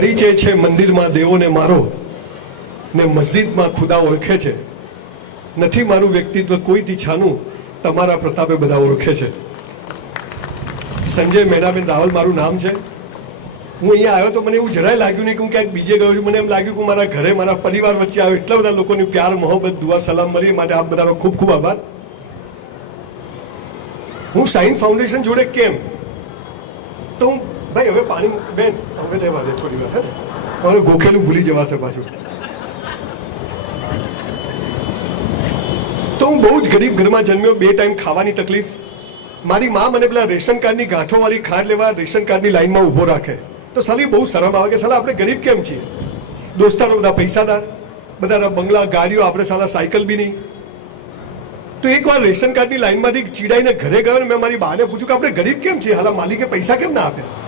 પરિચય છે મંદિરમાં દેવોને મારો ને મસ્જિદમાં ખુદા ઓળખે છે. નથી મારું વ્યક્તિત્વ કોઈથી છાનું, તમારા પ્રતાપે બધા ઓળખે છે. સંજય મેડાબેન રાવલ મારું નામ છે. હું અહીંયા આવ્યો તો મને એવું જરાય લાગ્યું નહીં કે હું ક્યાંક બીજે ગયો છું. મને એમ લાગ્યું કે મારા ઘરે મારા પરિવાર વચ્ચે આવ્યો. એટલા બધા લોકોની પ્યાર, મોહબ્બત, દુઆ, સલામ મળી માટે આપ બધાનો ખૂબ ખૂબ આભાર. હું સાઇન ફાઉન્ડેશન જોડે કેમ તો હું ભાઈ હવે પાણી બેન હવે રહેવા દે થોડી વાર. મારે ગોખેલું ભૂલી જવાશે પાછું. તો હું બહુ જ ગરીબ ઘરમાં જન્મ્યો. 2 ટાઈમ ખાવાની તકલીફ. મારી મા મને પેલા રેશન કાર્ડની ગાંઠોવાળી ખાંડ લેવા રેશન કાર્ડની લાઈનમાં ઊભો રાખે તો સાલી બહુ શરમ આવે કે સાલા આપણે ગરીબ કેમ છીએ. દોસ્તારો બધા પૈસાદાર, બધાના બંગલા, ગાડીઓ, આપણે સાલા સાયકલ બી નહીં. તો એકવાર રેશન કાર્ડની લાઈનમાંથી ચીડાઈને ઘરે ગયો ને મેં મારી બાને પૂછ્યું કે આપણે ગરીબ કેમ છીએ, હાલા માલિકે પૈસા કેમ ના આપ્યા.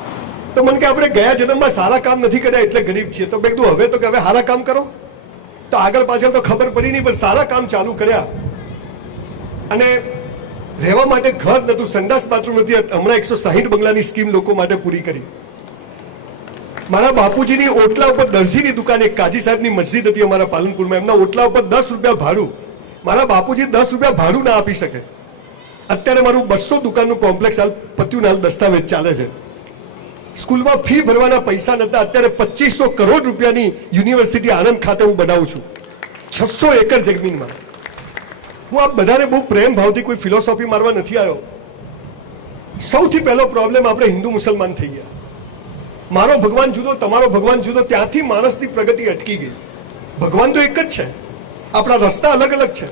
તો મને કે આપણે ગયા જન્મમાં સારા કામ નથી કર્યા એટલે ગરીબ છીએ. તો મેં કીધું હવે તો કે હવે સારા કામ કરો. તો આગળ પાછળ તો ખબર પડી નહીં, પણ સારા કામ ચાલુ કર્યા. અને રહેવા માટે ઘર નતું, સંડાસ બાથરૂમ નથી. હમણાં 160 બંગલાની સ્કીમ લોકો માટે પૂરી કરી. મારા બાપુજીની ઓટલા ઉપર દરજીની દુકાન, એક કાજી સાહેબની મસ્જિદ હતી અમારા પાલનપુરમાં. એમના ઓટલા ઉપર 10 રૂપિયા ભાડું. મારા બાપુજી 10 રૂપિયા ભાડું ના આપી શકે. અત્યારે મારું 200 દુકાનનું કોમ્પ્લેક્સ હાલ પત્યું, હાલ દસ્તાવેજ ચાલે છે. સ્કૂલમાં ફી ભરવાના પૈસા નતા. અત્યારે 2500 કરોડ રૂપિયાની યુનિવર્સિટી આણંદ ખાતે હું બનાવું છું, 600 એકર જમીનમાં. હું આ બધાને બહુ પ્રેમ ભાવથી કોઈ ફિલોસોફી મારવા નથી આવ્યો. સૌથી પહેલો પ્રોબ્લેમ આપણે હિન્દુ મુસલમાન થઈ ગયા. મારો ભગવાન જુદો, તમારો ભગવાન જુદો. ત્યાંથી માણસની પ્રગતિ અટકી ગઈ. ભગવાન તો એક જ છે, આપણા રસ્તા અલગ અલગ છે.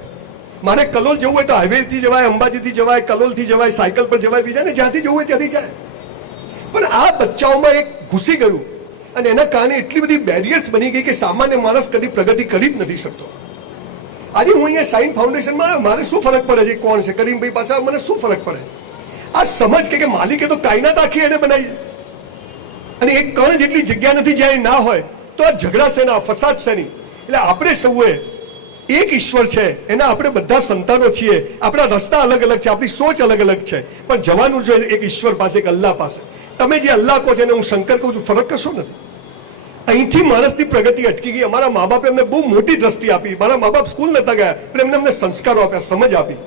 મારે કલોલ જવું હોય તો હાઈવેથી જવાય, અંબાજીથી જવાય, કલોલથી જવાય, સાયકલ પર જવાય, બીજા ને જ્યાંથી જવું હોય ત્યાંથી જાય. પણ આ બચ્ચાઓમાં એક ઘૂસી ગયું અને એના કારણે એટલી બધી બેરિયર્સ બની ગઈ કે સામાન્ય માણસ કદી પ્રગતિ કરી જ નથી શકતો. આજે હું અહીંયા સાઇન ફાઉન્ડેશનમાં આવ્યો, મારે શું ફરક પડે છે કોણ છે, કરીમભાઈ પાસે મને શું ફરક પડે. આ સમજ કે માલિકે તો કાયનાત આખી એને બનાવી છે અને એક કણ જેટલી જગ્યા નથી જ્યાં ના હોય તો આ ઝઘડા શેના, ફસાદ શેની. એટલે આપણે સૌએ એક ઈશ્વર છે, એના આપણે બધા સંતાનો છીએ. આપણા રસ્તા અલગ અલગ છે, આપણી સોચ અલગ અલગ છે, પણ જવાનું છે એક ઈશ્વર પાસે, એક અલ્લાહ પાસે. તમે જે અલ્લાહ કહો છો એને હું શંકર કહું છું, ફરક કશો નથી. અહીંથી માણસની પ્રગતિ અટકી ગઈ. અમારા મા બાપે અમને બહુ મોટી દ્રષ્ટિ આપી. મારા મા બાપ સ્કૂલ નતા ગયા પણ એમને અમને સંસ્કારો આપ્યા, સમજ આપી.